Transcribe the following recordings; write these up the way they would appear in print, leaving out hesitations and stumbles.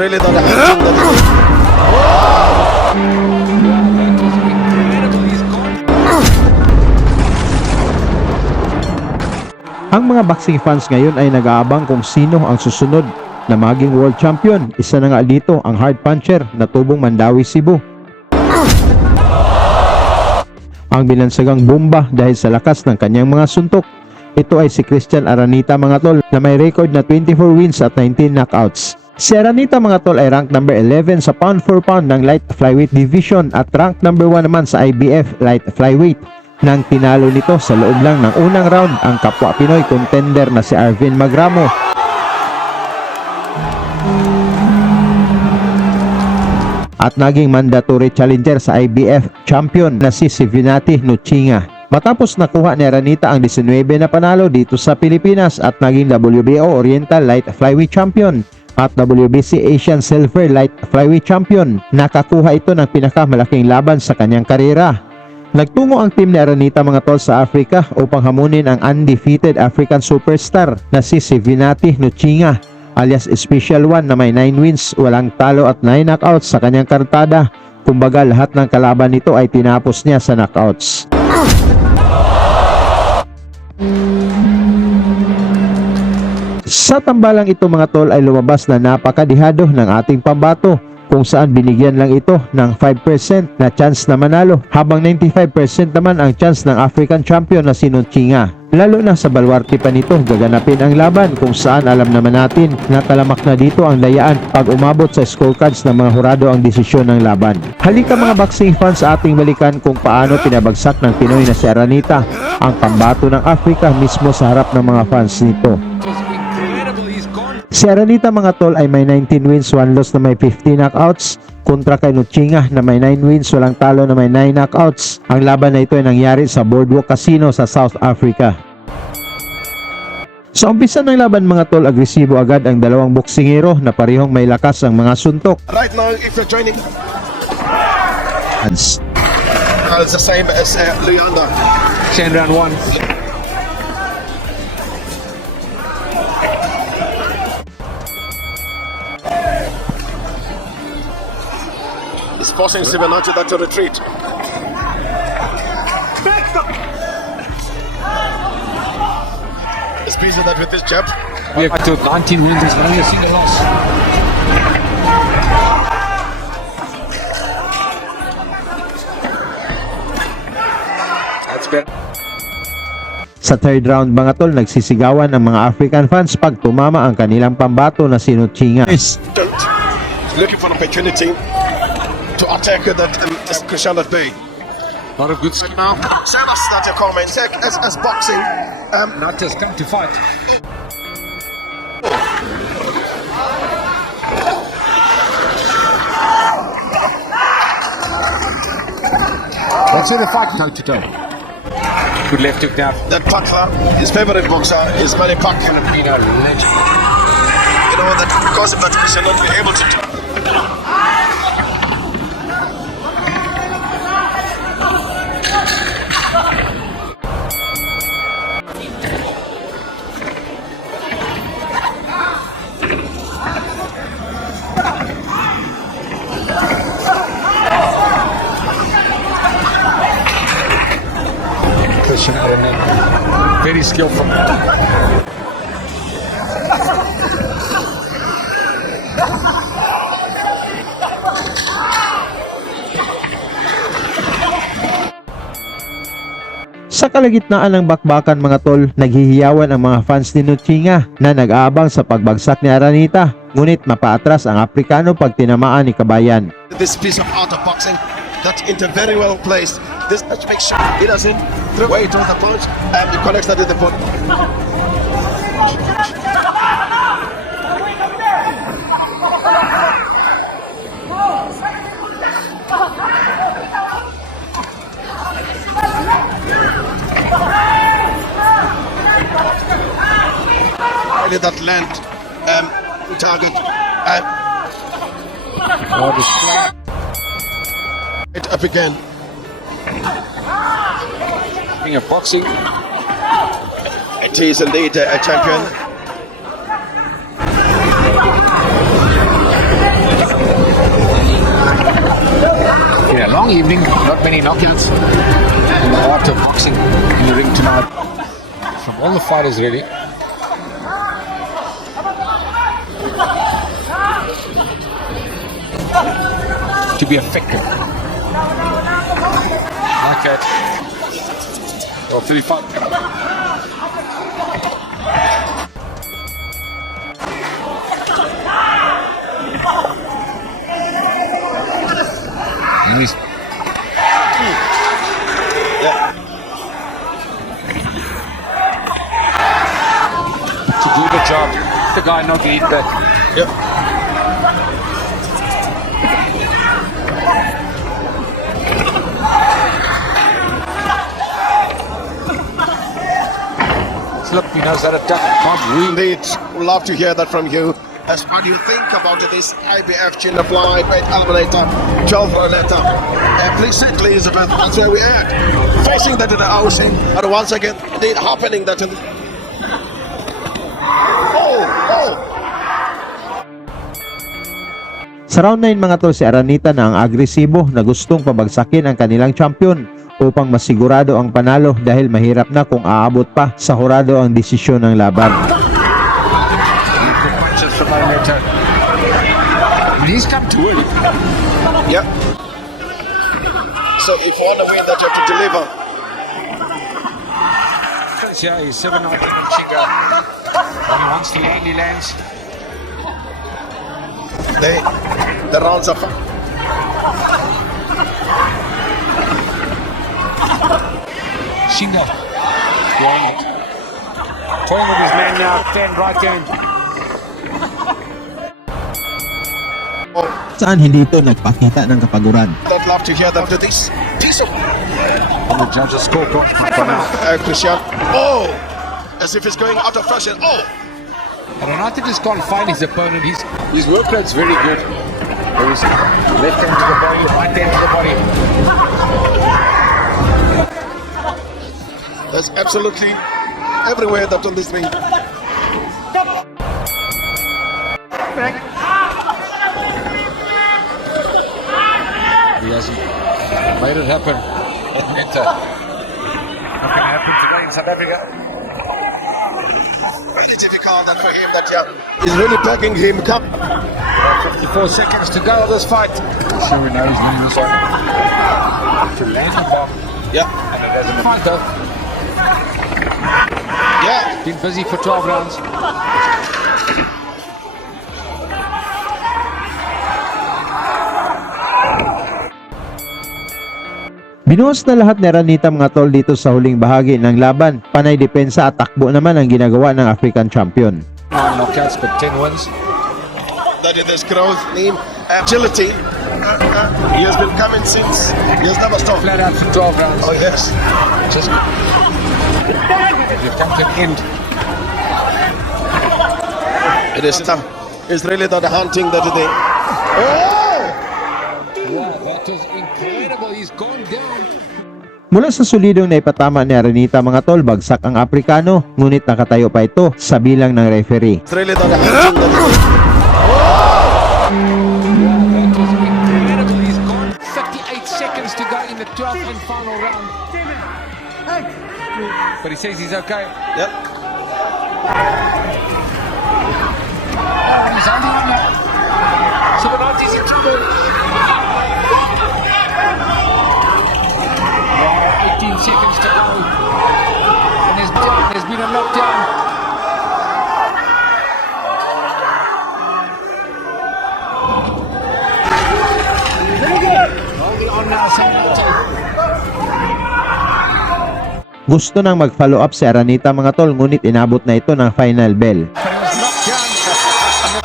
really done everything that Ang mga boxing fans ngayon ay nag-aabang kung sino ang susunod na maging world champion. Isa na nga dito ang hard puncher na tubong Mandawi, Cebu. Ang binansagang bomba dahil sa lakas ng kanyang mga suntok. Ito ay si Christian Aranita mga tol na may record na 24 wins at 19 knockouts. Si Aranita mga tol ay rank number 11 sa pound for pound ng light flyweight division at rank number 1 naman sa IBF light flyweight. Nang tinalo nito sa loob lang ng unang round ang kapwa Pinoy contender na si Arvin Magramo. At naging mandatory challenger sa IBF champion na si Sivinati Nuchinga. Matapos nakuha ni Aranita ang 19 na panalo dito sa Pilipinas at naging WBO Oriental Light Flyweight Champion at WBC Asian Silver Light Flyweight Champion. Nakakuha ito ng pinakamalaking laban sa kanyang karera. Nagtungo ang team ni Aranita mga tol sa Africa upang hamunin ang undefeated African superstar na si Sivinati Nuchinga alias Special One na may 9 wins, walang talo at 9 knockouts sa kanyang kartada. Kumbaga lahat ng kalaban nito ay tinapos niya sa knockouts. Sa tambalang ito mga tol ay lumabas na napakadihado ng ating pambato kung saan binigyan lang ito ng 5% na chance na manalo habang 95% naman ang chance ng African champion na si Nuchinga. Lalo na sa balwarte pa nito gaganapin ang laban kung saan alam naman natin na talamak na dito ang layaan pag umabot sa scorecards ng mga hurado ang desisyon ng laban. Halika mga boxing fans sa ating balikan kung paano pinabagsak ng Pinoy na si Aranita ang pambato ng Africa mismo sa harap ng mga fans nito. Si Aranita mga tol ay may 19 wins, 1 loss na may 50 knockouts kontra kay Nuchinga na may 9 wins, walang talo na may 9 knockouts. Ang laban na ito ay nangyari sa Boardwalk Casino sa South Africa. Sa umpisa ng laban mga tol, agresibo agad ang dalawang boksingero na parehong may lakas ang mga suntok. right now, if you're joining, it's the same as Leander. Same round one. He's forcing Sivinati to retreat. He's busy that with this jab. We have to 19 wins, there's only a single loss. That's better. Sa third round mga tol, nagsisigawan ang mga African fans pag tumama ang kanilang pambato na si Nuchinga. Looking for an opportunity to attack that Christian at Bay. Not a good skill now. Same as that your comment, as boxing. Not just come to fight. Let's see the fight toe to toe. Good left hook now. That Patla, his favorite boxer, is Manny Pacquiao. Filipino legend. You know that because of that, Christian not be able to do. Christian Aranita. Very skillful. Sa kalagitnaan ng bakbakan mga tol, naghihiyawan ang mga fans ni Nuchinga na nag-aabang sa pagbagsak ni Aranita. Ngunit mapaatras ang Aprikano pag tinamaan ni Kabayan. This piece of art of boxing, that's very well placed. This touch makes sure he doesn't throw away to the punch and he connects that in the foot. Really that land target it up again. King of boxing. It is indeed a champion. Yeah, long evening, not many knockouts in the art of boxing in the ring tonight. From all the fighters, really. To be effective. Like that. Well, 35. Nice. To do the job, the guy not eat that. Yeah. Look, he knows that attack can't win. Indeed, would love to hear that from you. As what do you think about this IBF chin of lightweight eliminator, 12 Roletta? Please sit, Elizabeth. That's where we're at. Facing that to the housing, and once again, indeed happening that. Sa round 9 mga tol, si Aranita na ang agresibo na gustong pabagsakin ang kanilang champion upang masigurado ang panalo dahil mahirap na kung aabot pa sa hurado ang desisyon ng laban. Punches from Araneta. He's come too early. Yep. So if you want to win, that you have to deliver. Yeah, he's 7-9 in Chinga. When he wants to land, he lands. The rounds are fun. Chinga. Behind it. Toying with his man now, fan right hand. Saan hindi ito nagpakita ng kapaguran? I'd love to hear that to this piece of And the judges scorecard for now. Christian. Oh, as if it's going out of fashion. Oh, Araneta just can't find his opponent. His work rate's very good. There is left hand to the body, right hand to the body. that's absolutely everywhere that on this ring. He hasn't made it happen. Not going to happen today in South Africa. Really difficult and for him that he's really begging him come. 54 seconds to go this fight. Sure he knows when he was on. To land the bomb. Yeah, And it hasn't fight though. yeah. Been busy for 12 rounds. Binuhos na lahat ni Aranita mga tol dito sa huling bahagi ng laban. Panay depensa at takbo naman ang ginagawa ng African champion. 9 knockouts but 10 wins. That is his growth, name, agility. He has been coming since. He has never stopped. Flat out for 12 rounds. Oh yes. Just you've come to an end. It is tough. It's really not a hunting that today. Oh! Wow, that was incredible. He's gone down. Mula sa solidong naipatama ni Aranita mga tol, bagsak ang Aprikano, ngunit nakatayo pa ito sa bilang ng referee. It's really not a hunting that today. That was incredible. He's gone 38 seconds to go in the 12th and final round. But he says he's okay. Yep. He's holding on now. So the Nazis in trouble. 18 seconds to go. And there's been a knockdown. Holding on now, Samuel. Gusto nang mag-follow up si Aranita mga tol, ngunit inabot na ito ng final bell.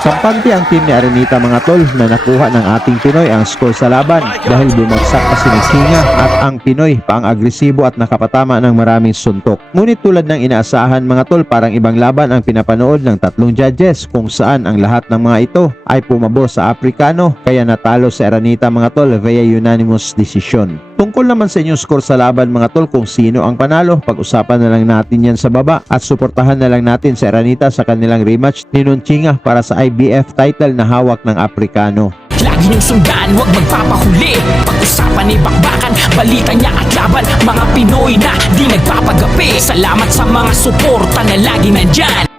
Kampante ang team ni Aranita mga tol na nakuha ng ating Pinoy ang score sa laban dahil bumagsak pa si Chinga at ang Pinoy pa ang agresibo at nakapatama ng maraming suntok. Ngunit tulad ng inaasahan mga tol, parang ibang laban ang pinapanood ng tatlong judges kung saan ang lahat ng mga ito ay pumabor sa Aprikano, kaya natalo si Aranita mga tol via unanimous decision. Tungkol naman sa inyong score sa laban mga tol, kung sino ang panalo, pag-usapan na lang natin yan sa baba at suportahan na lang natin si Aranita sa kanilang rematch ni Chinga para sa IBF title na hawak ng Aprikano. lagi niyong sundan, huwag magpapahuli. Pag-usapan ni bakbakan, balita niya at laban, mga Pinoy na di nagpapagapi. Salamat sa mga suporta na lagi nandyan.